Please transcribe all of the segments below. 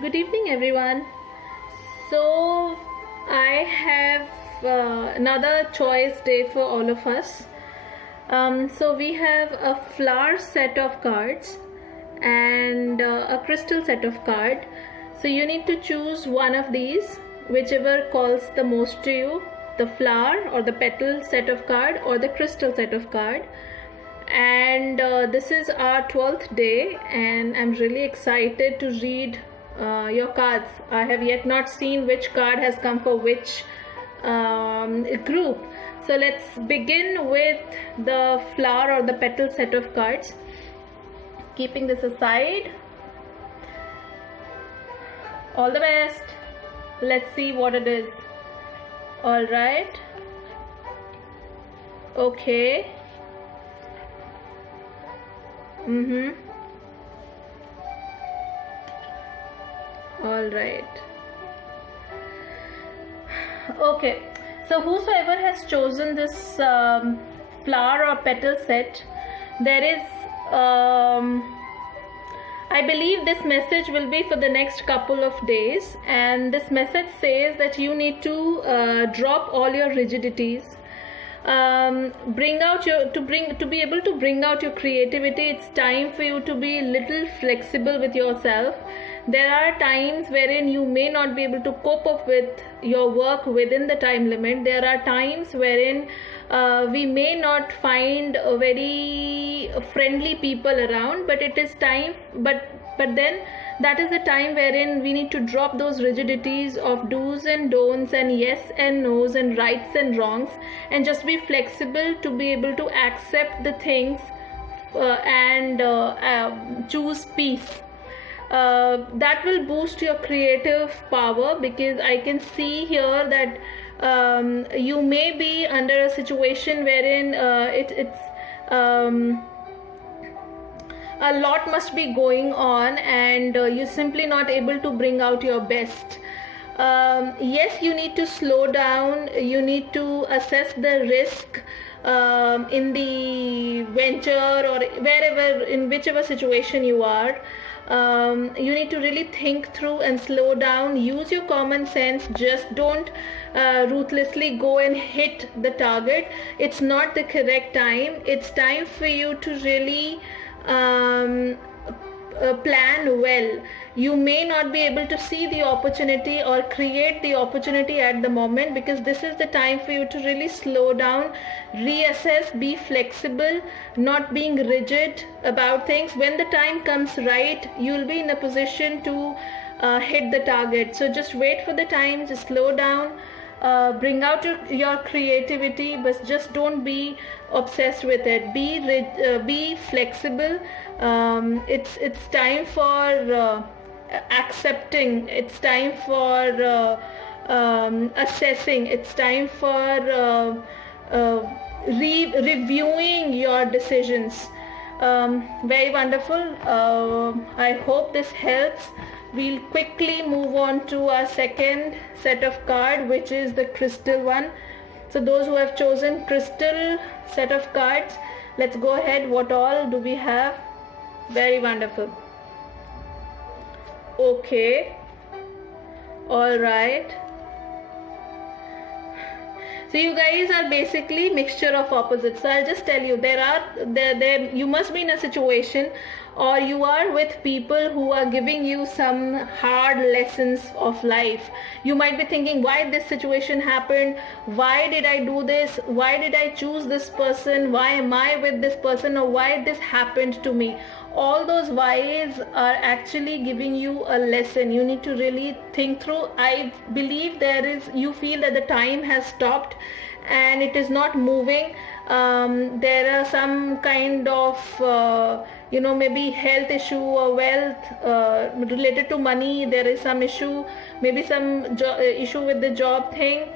Good evening, everyone. So, I have another choice day for all of us. So, we have a flower set of cards and a crystal set of cards. So, you need to choose one of these, whichever calls the most to you, the flower or the petal set of card or the crystal set of card. And this is our 12th day, and I'm really excited to read your cards. I have yet not seen which card has come for which group. So let's begin with the flower or the petal set of cards. Keeping this aside, all the best. Let's see what it is. All right. Okay. All right. Okay. So whosoever has chosen this flower or petal set, there is I believe this message will be for the next couple of days, and this message says that you need to drop all your rigidities, bring out your to be able to bring out your creativity. It's time for you to be a little flexible with yourself. There are times wherein you may not be able to cope up with your work within the time limit. There are times wherein we may not find very friendly people around, but it is time, but then that is the time wherein we need to drop those rigidities of do's and don'ts and yes and no's and rights and wrongs, and just be flexible to be able to accept the things and choose peace. That will boost your creative power, because I can see here that you may be under a situation wherein it's a lot must be going on, and you're simply not able to bring out your best. Yes, you need to slow down, you need to assess the risk in the venture or wherever, in whichever situation you are. You need to really think through and slow down, use your common sense. Just don't ruthlessly go and hit the target. It's not the correct time. It's time for you to really plan well. You may not be able to see the opportunity or create the opportunity at the moment, because this is the time for you to really slow down, reassess, be flexible, not being rigid about things. When the time comes right, you'll be in a position to hit the target. So just wait for the time, just slow down, bring out your creativity, but just don't be obsessed with it. Be flexible. It's time for accepting. It's time for assessing. It's time for reviewing your decisions. Very wonderful. I hope this helps. We'll quickly move on to our second set of card, which is the crystal one. So those who have chosen crystal set of cards, let's go ahead. What all do we have? Very wonderful. Okay. All right. So you guys are basically mixture of opposites. So I'll just tell you, there you must be in a situation, or you are with people who are giving you some hard lessons of life. You might be thinking, why this situation happened? Why did I do this? Why did I choose this person? Why am I with this person? Or why this happened to me? All those whys are actually giving you a lesson. You need to really think through. I believe you feel that the time has stopped and it is not moving. There are some kind of maybe health issue or wealth related to money. There is some issue, maybe some issue with the job thing.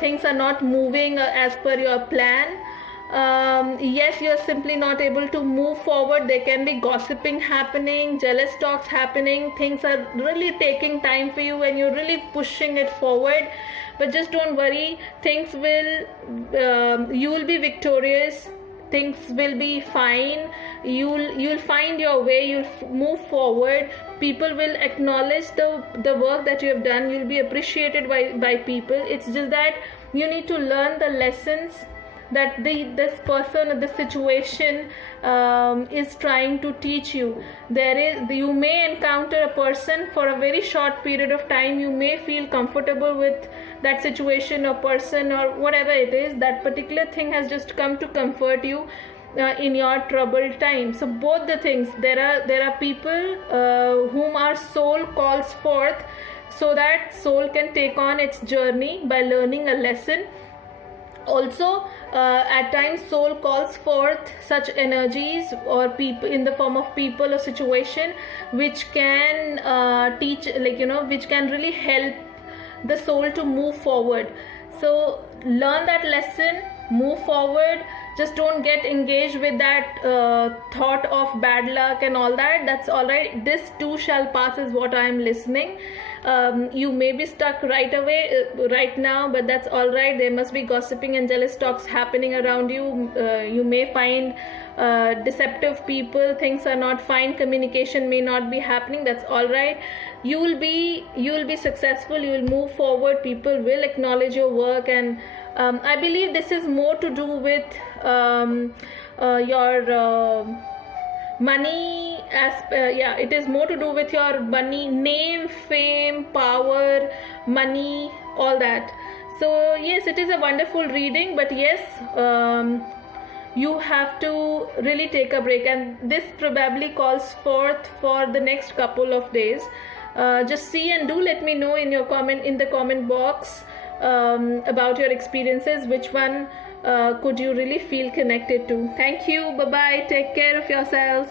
Things are not moving as per your plan. Yes, you're simply not able to move forward. There can be gossiping happening, jealous talks happening. Things are really taking time for you and you're really pushing it forward. But just don't worry, things will, you will be victorious. things will be fine. You'll find your way. You'll move forward. People will acknowledge the work that you have done. You'll be appreciated by people. It's just that you need to learn the lessons that this person or this situation is trying to teach you. You may encounter a person for a very short period of time. You may feel comfortable with that situation or person or whatever it is. That particular thing has just come to comfort you in your troubled time. So both the things, there are people whom our soul calls forth, so that soul can take on its journey by learning a lesson. Also, at times soul calls forth such energies or people in the form of people or situation which can teach, which can really help the soul to move forward. So learn that lesson, move forward. Just don't get engaged with that thought of bad luck and all that. That's all right. This too shall pass is what I am listening. You may be stuck right now, but that's all right. There must be gossiping and jealous talks happening around you. You may find deceptive people. Things are not fine. Communication may not be happening. That's all right. You will be successful. You will move forward. People will acknowledge your work, and I believe this is more to do with your money. It is more to do with your money, name, fame, power, money, all that. So yes, it is a wonderful reading, but yes, you have to really take a break, and this probably calls forth for the next couple of days. Just see and do let me know in the comment box about your experiences. Which one could you really feel connected to? Thank you. Bye bye. Take care of yourselves.